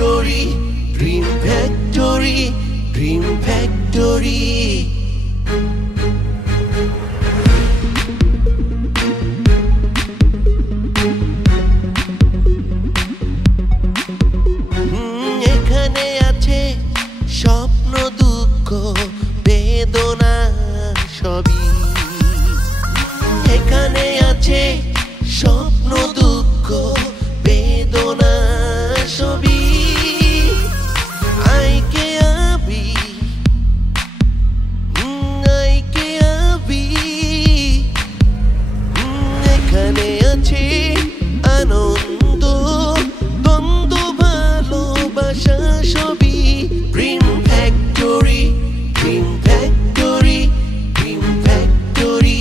Factory, dream factory, dream factory. এখানে আছে স্বপ্ন, দুঃখ, বেদনা সবই। এখানে আছে স্বপ্ন, দুঃখ, বেদনা সবই। আইকে আবি, আইকে আবি। এখানে আছে আনন্দ, দ্বন্দ্ব, ভালোবাসা সবই। Dream factory, dream factory, dream factory.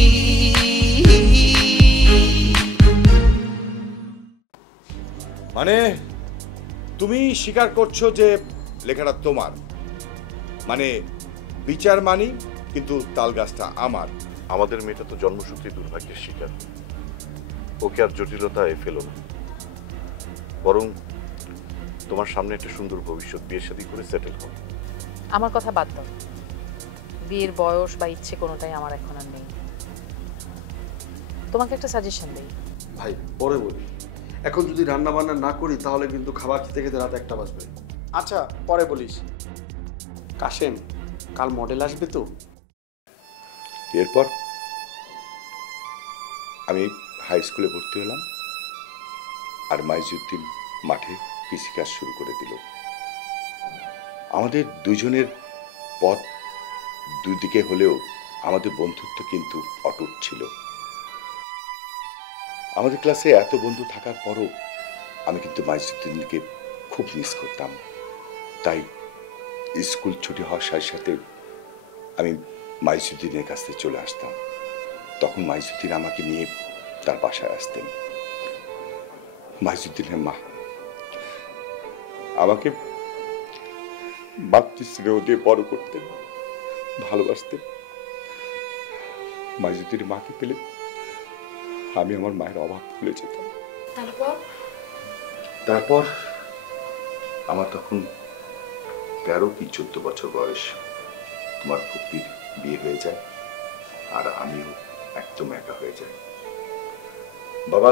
মানে তুমি স্বীকার করছো যে লেখাটা তোমার, মানে বিচার মানি, কিন্তু তাল গাছটা আমার। আমাদের মেয়েটা তো জন্মসূত্রে দুর্ভাগ্যের শিকার, ওকে আর জটিলতায় ফেলো না, বরং তোমার সামনে একটা সুন্দর ভবিষ্যৎ, বিয়ে শাদী করে সেটেল হও। আমার কথা বাদ দাও, বিয়ের বয়স বা ইচ্ছে কোনোটাই আমার এখন আর নেই। তোমাকে একটা সাজেশন দেই। ভাই পরে বলি, এখন যদি রান্না বান্না না করি তাহলে কিন্তু খাবার খেতে খেতে রাত 1টা বাজবে। আচ্ছা পরে বলিস। কাশেম, কাল মডেল আসবে তো? এরপর আমি হাই স্কুলে ভর্তি হলাম, আর মাইজউদ্দিন মাঠে কৃষিকাজ শুরু করে দিল। আমাদের দুজনের পথ দুই দিকে হলেও আমাদের বন্ধুত্ব কিন্তু অটুট ছিল। আমাদের ক্লাসে এত বন্ধু থাকার পরও আমি কিন্তু মাইজউদ্দিনকে খুব মিস করতাম। তাই স্কুল ছুটি হওয়ার সাথে সাথে আমি মাইজউদ্দিনের কাছ থেকে চলে আসতাম। তখন মাইজউদ্দিন আমাকে নিয়ে তার বাসায় আসতেন। মাইজউদ্দিনের মা আমাকে মাতৃস্নেহ দিয়ে বড় করতেন, ভালোবাসতেন। মাইজউদ্দিনের মাকে পেলে আমি আমার মায়ের অভাব ভুলে যেতাম। তারপর আমার তখন 13 কি 14 বছর বয়স। তোমার ফুপির বিয়ে হয়ে যায়, আর আমিও একদম একা হয়ে যাই। বাবা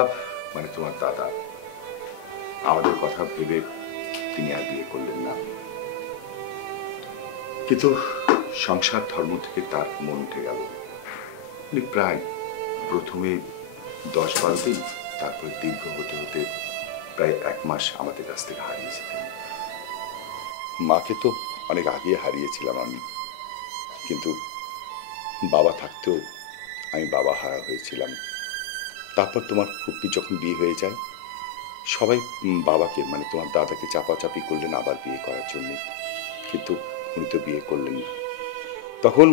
মানে তোমার দাদা আমাদের কথা ভেবে তিনি আর বিয়ে করলেন না, কিন্তু সংসার ধর্ম থেকে তার মন উঠে গেল। উনি প্রায় প্রথমে 10-12 দিন, তারপরে দীর্ঘ হতে হতে প্রায় 1 মাস আমাদের কাছ থেকে হারিয়েছিলেন। মাকে তো অনেক আগে হারিয়েছিলাম আমি, কিন্তু বাবা থাকতেও আমি বাবা হারা হয়েছিলাম। তারপর তোমার ফুপি যখন বিয়ে হয়ে যায়, সবাই বাবাকে মানে তোমার দাদাকে চাপাচাপি করলেন আবার বিয়ে করার জন্য, কিন্তু উনি তো বিয়ে করলেন না। তখন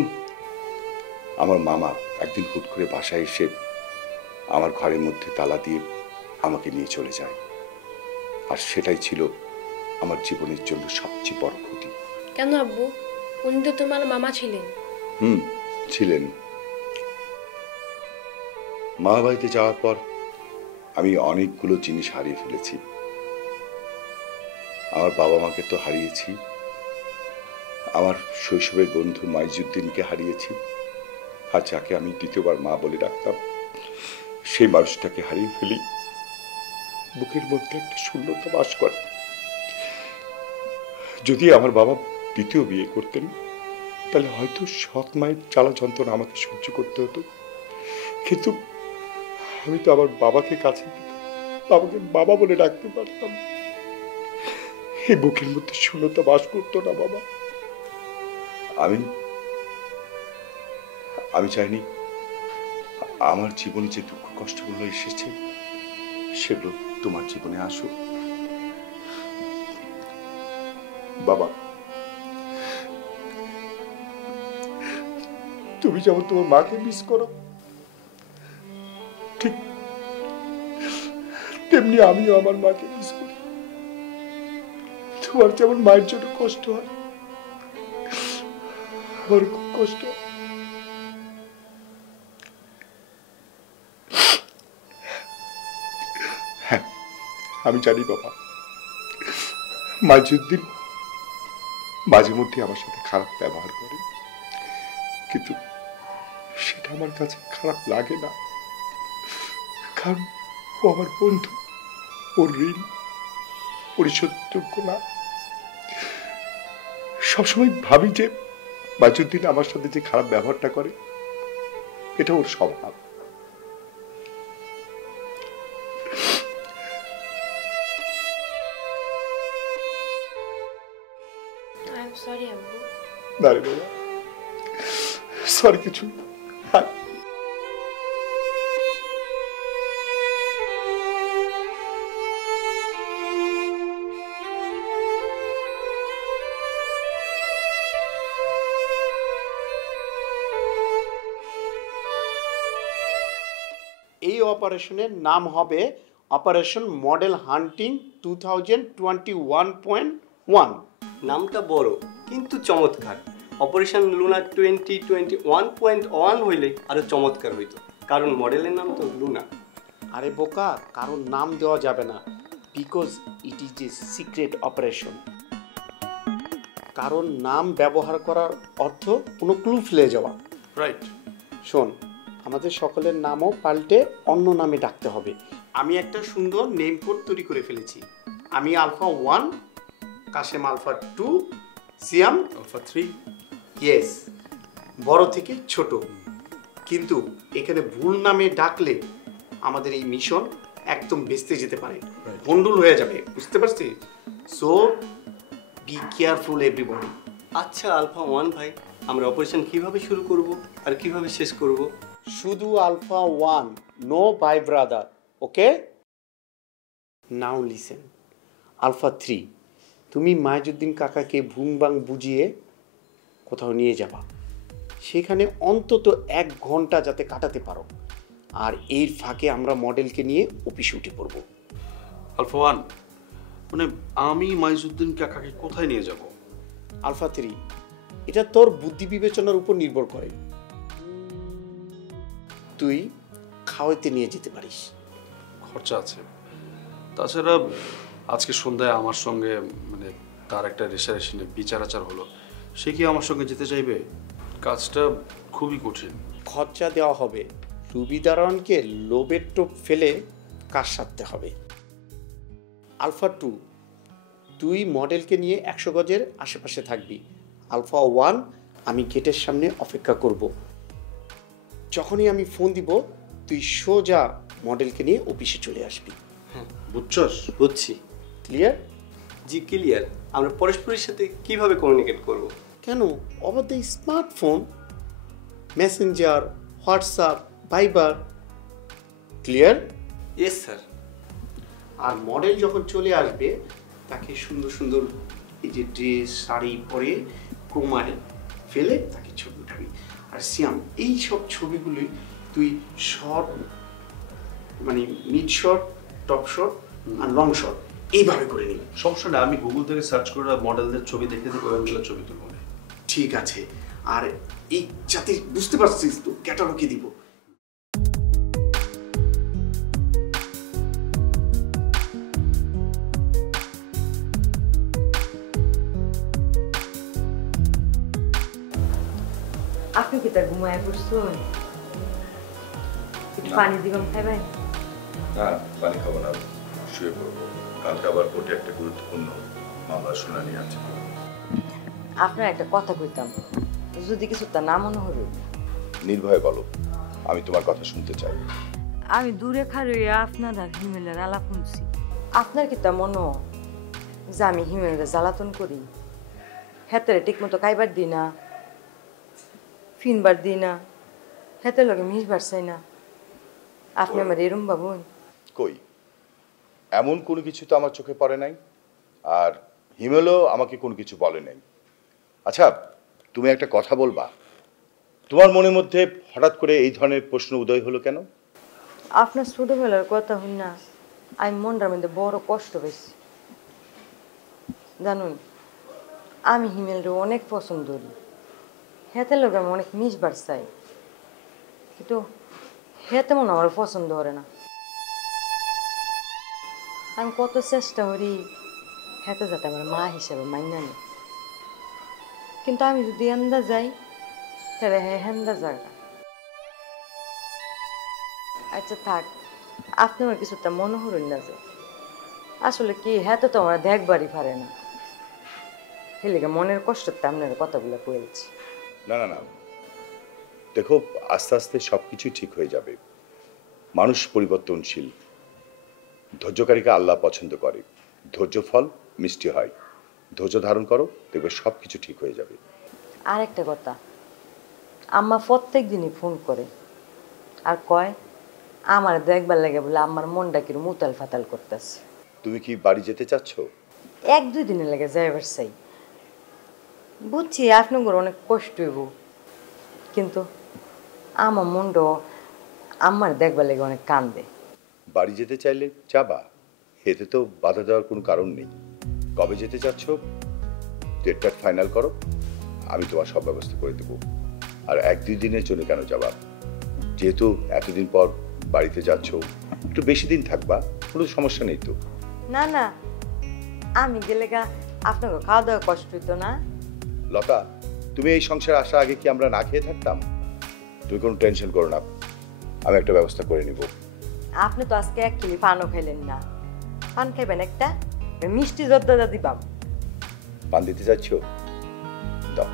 আমার মামা একদিন হুট করে বাসায় এসে আমার ঘরের মধ্যে তালা দিয়ে আমাকে নিয়ে চলে যায়, আর সেটাই ছিল আমার জীবনের জন্য সবচেয়ে বড় ক্ষতি। কেন আব্বু? উনি তো তোমার মামা ছিলেন। ছিলেন। মা বাড়িতে যাওয়ার পর আমি অনেকগুলো জিনিস হারিয়ে ফেলেছি। আমার বাবা মাকে তো হারিয়েছি, আমার শৈশবের বন্ধু মাইজউদ্দিনকে হারিয়েছি, আর যাকে আমি দ্বিতীয়বার মা বলে ডাকতাম সেই মানুষটাকে হারিয়ে ফেলি। বুকের মধ্যে একটা শূন্যতা বাস করে। যদি আমার বাবা দ্বিতীয় বিয়ে করতেন তাহলে হয়তো সৎ মায়ের জ্বালা যন্ত্রণা আমাকে সহ্য করতে হতো, কিন্তু আমি তো আমার বাবাকে কাছে বাবাকে বাবা বলে ডাকতে পারতাম। এই বুকের মধ্যে শূন্যতা বাস করতো না বাবা। আমি চাইনি আমার জীবনে যে দুঃখ কষ্টগুলো এসেছে সেগুলো তোমার জীবনে আসুক। বাবা, তুমি যেমন তোমার মাকে মিস করো, ঠিক তেমনি আমিও আমার মাকে মিস করি। তোমার যেমন মায়ের জন্য কষ্ট হয়, আমার খুব কষ্ট হয়। হ্যাঁ, আমি জানি বাবা, মাইজুদ্দিন মাঝে মধ্যে আমার সাথে খারাপ ব্যবহার করে, কিন্তু সেটা আমার কাছে খারাপ লাগে না, কারণ ও আমার বন্ধু। ওর ঋণ পরিশোধযোগ্য না। সবসময় ভাবি যে মাইজুদ্দিন আমার সাথে যে খারাপ ব্যবহারটা করে এটা ওর স্বভাব। আই এম সরি আব্বু। না রে বাবা, সরি কিছু না। এই অপারেশনের নাম হবে অপারেশন মডেল হান্টিং 2021.1। নামটা বড় কিন্তু চমৎকার। অপারেশন লুনা 2021.1 হইলে আরো চমৎকার হইতো, কারণ মডেলের নাম তো লুনা। আরে বোকা, কারণ নাম দেওয়া যাবে না, because it is a secret operation. কারণ নাম ব্যবহার করার অর্থ কোনো ক্লু ফেলে যাওয়া। রাইট। শোন, আমাদের সকলের নামও পাল্টে অন্য নামে ডাকতে হবে। আমি একটা সুন্দর নেম কোড তৈরি করে ফেলেছি। আমি আলফা 1, কাশেম আলফা 2, সিয়াম আলফা 3। ইয়েস, বড় থেকে ছোট। কিন্তু এখানে ভুল নামে ডাকলে আমাদের এই মিশন একদম বেস্তে যেতে পারে, ভন্ডুল হয়ে যাবে, বুঝতে পারছিস? So be careful everybody. আচ্ছা আলফা 1 ভাই, আমরা অপারেশন কিভাবে শুরু করব আর কিভাবে শেষ করব? শুধু alpha 1, no bye brother, okay? Now listen. Alpha 3, তুমি মাইজুদ্দিন কাকাকে ভুংবাং বুঝিয়ে কোথাও নিয়ে যাবা, সেখানে অন্তত 1 ঘন্টা যাতে কাটাতে পারো। আর এর ফাঁকে আমরা মডেলকে নিয়ে অফিসে উঠে পড়বো। আলফা 1, মানে আমি মাইজুদ্দিন কাকাকে কোথায় নিয়ে যাব? আলফা 3, এটা তোর বুদ্ধি বিবেচনার উপর নির্ভর করে। তুই খাওয়াইতে নিয়ে যেতে পারিস। খরচা আছে। তাছাড়া আজকে সন্ধ্যায় আমার সঙ্গে মানে তার একটা রেশারেশি বিচার আচার হলো, সে কি আমার সঙ্গে যেতে চাইবে? কাজটা খুবই কঠিন। খরচা দেওয়া হবে, রুবি দারোয়ানকে লোভের টোপ ফেলে কাজ সারতে হবে। আলফা 2, তুই মডেলকে নিয়ে 100 গজের আশেপাশে থাকবি। আলফা 1, আমি গেটের সামনে অপেক্ষা করব। যখনই আমি ফোন দিব তুই সোজা মডেলকে নিয়ে অফিসে চলে আসবি। বুঝছস? বুঝছি। ক্লিয়ার? জি ক্লিয়ার। আমরা পরস্পরের সাথে কিভাবে কমিউনিকেট করব? কেন, over the smartphone, messenger, WhatsApp, Viber. Clear? Yes sir. আর মডেল যখন চলে আসবে তাকে সুন্দর সুন্দর এই যে ড্রেস শাড়ি পরে ক্রোমায় ফেলে তাকে ছবি উঠাবি। আর সিয়াম, এই সব ছবিগুলোই তুই শর্ট, মানে মিড শর্ট, টপ শর্ট আর লং শর্ট এইভাবে করে নিবি। সমস্যা না, আমি গুগল থেকে সার্চ করে মডেলদের ছবি দেখে দেখে ওইগুলো ছবি তুলব। ঠিক আছে। আর এই যাতে বুঝতে পারছিস তো ক্যাটালগে দিব। আপনি কি তার ঘুমায় পড়ছেন? একটু পানি দিবেন, খাইবেন? না, পানি খাবো না, শুয়ে পড়বো। কালকে আবার কোর্টে একটা গুরুত্বপূর্ণ মামলা শুনানি আছে। আপনার একটা কথা কইতাম, যদি কিছু তা না মনে হবে। নির্ভয়ে বলো, আমি তোমার কথা শুনতে চাই। আমি দূরে খাড়িয়ে আপনার আর হিমেলের আলাপ শুনছি। আপনার কি তা মনে হয় যে আমি হিমেলের জ্বালাতন করি? হেতেরে ঠিক মতো খাইবার দিই না, ফিনবার দিই না, হেতের লগে মিশবার চাই না। আপনি আমার এরম ভাবুন? কই, এমন কোনো কিছু তো আমার চোখে পড়ে নাই, আর হিমেলও আমাকে কোনো কিছু বলে নাই। আচ্ছা, তুমি একটা কথা বলবা, তোমার মনের মধ্যে হঠাৎ করে এই ধরনের প্রশ্ন উদয় হলো কেন? আপনার ছোটবেলার কথা হই না, আমি মনটার মধ্যে বড় কষ্ট পেয়েছি। জানুন, আমি হিমেলরে অনেক পছন্দ করি, হেতে লোক আমি অনেক মিশবার চাই, কিন্তু হে তেমন আমার পছন্দ করে না। আমি কত চেষ্টা করি হেতে যাতে আমার মা হিসেবে মাইনা নি। কিন্তু আমি যদি এন্দা যাই তাহলে হেন্দা জায়গা। আচ্ছা থাক, আপনি আমার কিছুটা মনে হরুন না যে আসলে কি হেতে তো আমার দেখবারই পারে না, হেলিকে মনের কষ্টতে আপনার কথাগুলো কয়েছি। না না না, দেখো আস্তে আস্তে সব কিছু ঠিক হয়ে যাবে। মানুষ পরিবর্তনশীল, ধৈর্যকারীকে আল্লাহ পছন্দ করে। ধৈর্য ফল মিষ্টি হয়। ধৈর্য ধারণ করো, দেখবে সব কিছু ঠিক হয়ে যাবে। আর একটা কথা, আম্মা প্রত্যেক দিনই ফোন করে আর কয় আমার দেখবার লাগে বলে আমার মনটা কিরম উতাল ফাতাল করতেছে। তুমি কি বাড়ি যেতে চাচ্ছ? 1-2 দিনের লাগে যাইবার চাই। বুঝছি আপনার অনেক কষ্ট হইব, কিন্তু আমার মনটাও আমার দেখবার লাগে অনেক কান্দে। বাড়ি যেতে চাইলে যাবা, এতে তো বাধা দেওয়ার কোনো কারণ নেই। কবে যেতে চাচ্ছ ডেটটা ফাইনাল করো, আমি তোমার সব ব্যবস্থা করে দেবো। আর 1-2 দিনের জন্য কেন যাবা? যেহেতু এতদিন পর বাড়িতে যাচ্ছ, একটু বেশি দিন থাকবা, কোনো সমস্যা নেই তো। না না, আমি গেলে গা আপনাকে খাওয়া দাওয়া কষ্ট হইতো না। লতা, তুমি এই সংসারে আসার আগে কি আমরা না খেয়ে থাকতাম? তুমি কোনো টেনশন করো না, আমি একটা ব্যবস্থা করে নিব। আপনি তো আজকে 1 কিলো পানও খাইলেন না। পান খাইবেন একটা, মিষ্টি জর্দা দিবাম। পান দিতে যাচ্ছ? দাও।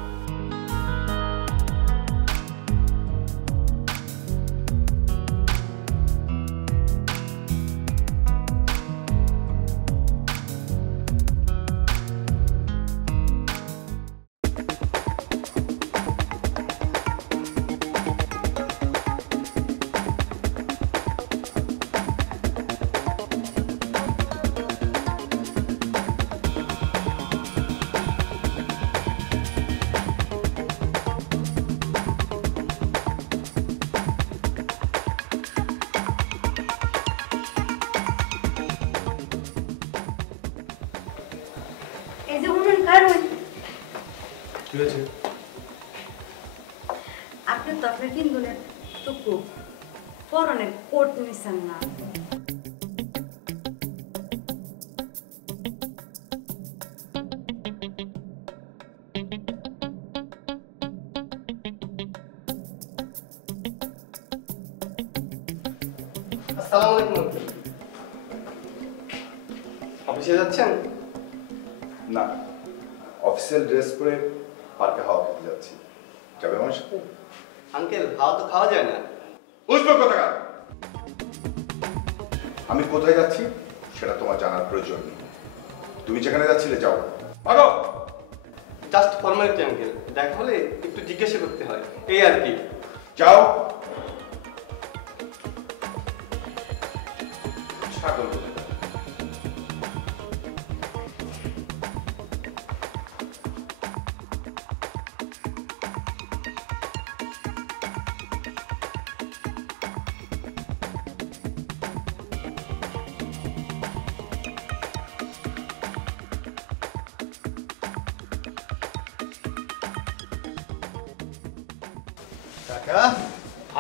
কি হয়েছে? আপনি তো আপনার কিনগুলের টুকু পরনের কোট নিছেন না। আসসালামু আলাইকুম। অফিসে যাচ্ছেন? না, অফিসিয়াল ড্রেস পরে পার্কে হাওয়া খেতে যাচ্ছি। যাবে আমার সাথে? আঙ্কেল, হাওয়া তো খাওয়া যায় না। বুঝবো কোথাকার? আমি কোথায় যাচ্ছি সেটা তোমার জানার প্রয়োজন নেই। তুমি যেখানে যাচ্ছিলে যাও, ভাগো। জাস্ট ফর্মালিটি আঙ্কেল, দেখা হলে একটু জিজ্ঞাসা করতে হয়, এই আর কি। যাও। ছাগল কোথাকার।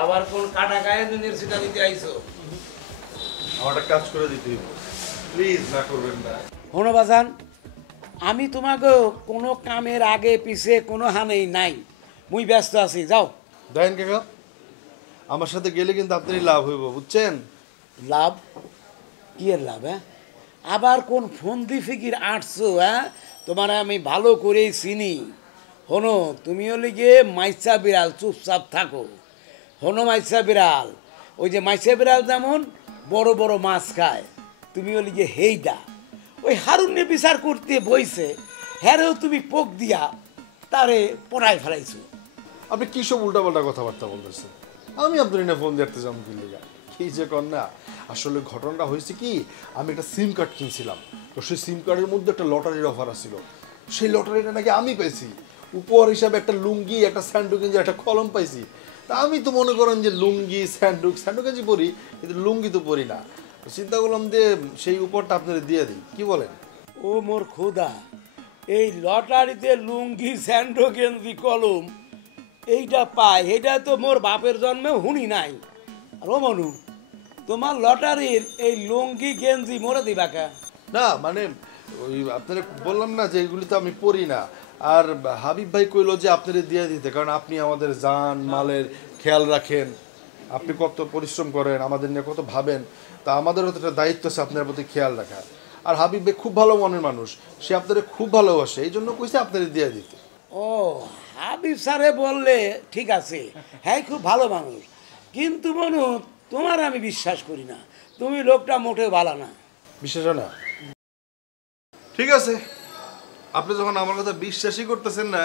আবার কোন কাটা গায়ে দুনিয়ার সেটা দিতে আইছো? আমার একটা কাজ করে দিতে প্লিজ, না করবেন না। শোনো বাজান, আমি তোমাকে কোনো কামের আগে পিছে কোনো হানেই নাই, মুই ব্যস্ত আছি, যাও। দেখেন কাকা, আমার সাথে গেলে কিন্তু আপনারই লাভ হইব, বুঝছেন? লাভ? কি এর লাভ? হ্যাঁ, আবার কোন ফন্দি ফিকির আটছো? হ্যাঁ, তোমার আমি ভালো করেই চিনি। শোনো, তুমি হলে গিয়ে মাইসা বিড়াল, চুপচাপ থাকো। শোনো মাইসা বিড়াল, ওই যে মাইসা বিড়াল যেমন বড় বড় মাছ খায়, তুমি হলে গিয়ে হেইডা। ওই হারুনে বিচার করতে বইছে, হ্যারেও তুমি পোক দিয়া তারে পড়ায় ফেলাইছো। আপনি কি সব উল্টাপাল্টা কথাবার্তা বলতেছেন? আমি আপনার না ফোন দেখতে যাবো কি লেগা? কি যে কর না। আসলে ঘটনাটা হয়েছে কি, আমি একটা সিম কার্ড কিনছিলাম, তো সেই সিম কার্ডের মধ্যে একটা লটারির অফার আছিল। সেই লটারিটা নাকি আমি পাইছি, উপহার হিসাবে একটা লুঙ্গি, একটা স্যান্ডো গেঞ্জি, একটা কলম পাইছি। তা আমি তো মনে করেন যে লুঙ্গি স্যান্ডো গেঞ্জি পরি, কিন্তু লুঙ্গি তো পরি না। চিন্তা করলাম যে সেই উপহারটা আপনাদের দিয়ে দিই, কি বলেন? ও মোর খোদা, এই লটারিতে লুঙ্গি, স্যান্ডো গেঞ্জি, কলম এইটা পায়, এটা তো মোর বাপের জন্মেও হুনি নাই। আর ও মনু, তোমার লটারির এই লুঙ্গি গেঞ্জি মোরে দিবা কা? না মানে ওই আপনারা বললাম না যে এগুলি তো আমি পড়ি না। আর হাবিব ভাই কইলো যে আপনাদের দিয়ে দিতে, কারণ আপনি আমাদের জান মালের খেয়াল রাখেন, আপনি কত পরিশ্রম করেন, আমাদের নিয়ে কত ভাবেন, তা আমাদেরও তো একটা দায়িত্ব আছে আপনার প্রতি খেয়াল রাখা। আর হাবিব ভাই খুব ভালো মনের মানুষ, সে আপনাদের খুব ভালোবাসে, এই জন্য কইছে আপনাদের দিয়ে দিতে। ও হাবিব স্যারে বললে ঠিক আছে, হ্যাঁ খুব ভালো মানুষ, কিন্তু মনু তোমার আমি বিশ্বাস করি না, তুমি লোকটা মোটেও ভালো না। বিশ্বাস না? ঠিক আছে, আপনি যখন আমার কথা বিশ্বাসই করতেছেন না,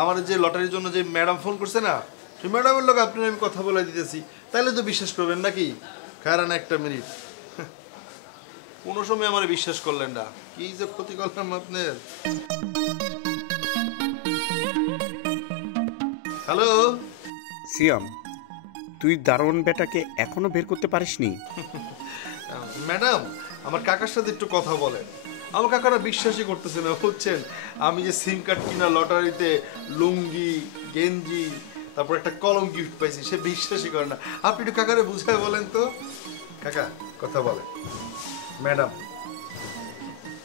আমার যে লটারির জন্য যে ম্যাডাম ফোন করছে না, সেই ম্যাডামের লোক আপনি আমি কথা বলে দিতেছি, তাইলে তো বিশ্বাস করবেন নাকি? কারণ একটা মিনিট, কোনো সময় আমার বিশ্বাস করলেন না, কি যে ক্ষতি করলাম আপনার। হ্যালো সিয়াম, তুই দারোয়ান বেটাকে এখনো বের করতে পারিসনি? ম্যাডাম, আমার কাকার সাথে একটু কথা বলেন। আমার কাকারা বিশ্বাসই করতেছে না, বুঝছেন? আমি যে সিম কার্ড কিনা লটারিতে লুঙ্গি গেঞ্জি তারপর একটা কলম গিফট পাইছি, সে বিশ্বাসই করে না। আপনি একটু কাকারে বুঝায় বলেন তো। কাকা কথা বলেন। ম্যাডাম।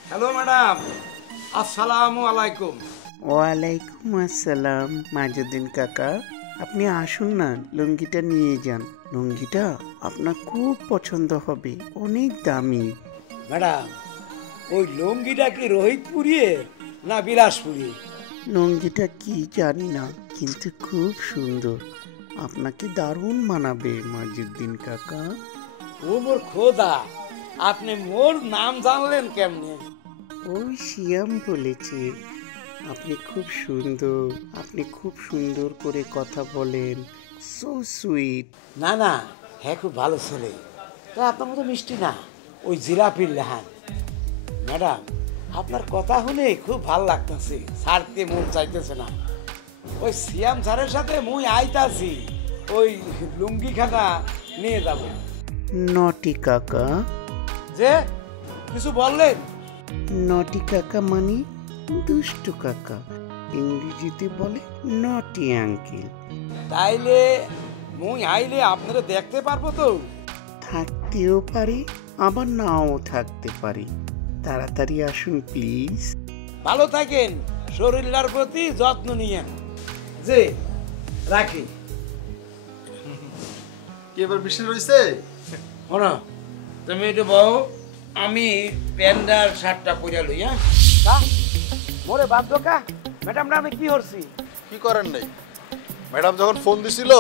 হ্যালো ম্যাডাম, আসসালামু আলাইকুম। ওয়ালাইকুম আসসালাম মাজুদ্দিন কাকা, আপনি আসুন না, লুঙ্গিটা নিয়ে যান। লুঙ্গিটা আপনার খুব পছন্দ হবে, অনেক দামি। ম্যাডাম, ওই লুঙ্গিটা কি রোহিতপুরিয়ে না বিলাসপুরি? লুঙ্গিটা কি জানি না, কিন্তু খুব সুন্দর, আপনাকে দারুণ মানাবে মাজুদ্দিন কাকা। ও মোর খোদা, আপনি মোর নাম জানলেন কেমনে? ওই সিয়াম বলেছে আপনি খুব সুন্দর, আপনি খুব সুন্দর করে কথা বলেন, সো সুইট। না না, হ্যাঁ খুব ভালো ছেলে, তা আপনার মতো মিষ্টি না, ওই জিলাপির লেহান। ম্যাডাম, আপনার কথা শুনে খুব ভালো লাগতেছে, ছাড়তে মন চাইতেছে না। ওই সিয়াম স্যারের সাথে মুই আইতাছি, ওই লুঙ্গি খানা নিয়ে যাব। নটি কাকা? যে কিছু বললেন? নটি কাকা মানে দুষ্টু কাকা, ইংরেজিতে বলে নটি আঙ্কেল। তাইলে মুই আইলে আপনারা দেখতে পারবো তো? থাকতেও পারি, আবার নাও থাকতে পারি, তাড়াতাড়ি আসুন প্লিজ। ভালো থাকেন, শরীরটার প্রতি যত্ন নিয়েন। যে রাখি। কি এবার বিশ্বাস হয়েছে? শোনো, তুমি একটু বউ, আমি প্যান্ডার শার্টটা পরে লই। হ্যাঁ মোরে বাধ্য কা ম্যাডাম, আমি কি করছি? কি করেন নাই? ম্যাডাম যখন ফোন দিছিল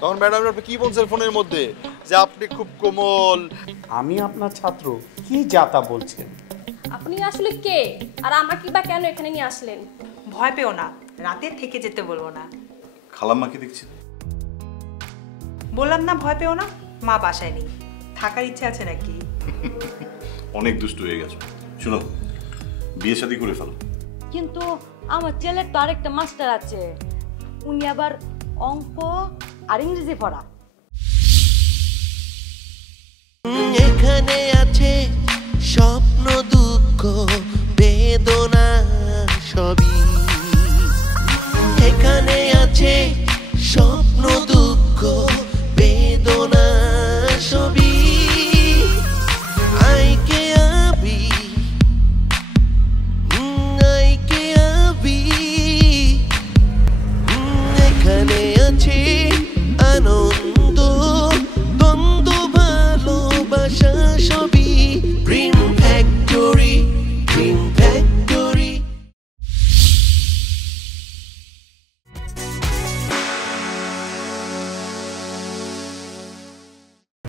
তখন ম্যাডাম আপনি কি বলছেন ফোনের মধ্যে? যে আপনি খুব কোমল। আমি আপনার ছাত্র, কি যাতা বলছেন? আপনি আসলে কে, আর আমরা কিবা কেন এখানে নিয়ে আসলেন? ভয় পেও না, রাতে থেকে যেতে বলবো না। খালাম্মাকে দেখছি। বললাম না ভয় পেও না, মা বাসায় নেই। থাকার ইচ্ছে আছে নাকি? অনেক দুষ্ট হয়ে গেছো, শুনো বিয়ে শাদী করে ফেলো। কিন্তু আমার ছেলের তো আরেকটা মাস্টার আছে, উনি আবার অঙ্ক আর ইংরেজি পড়া। এখানে আছে স্বপ্ন দুঃখ বেদনা সবই।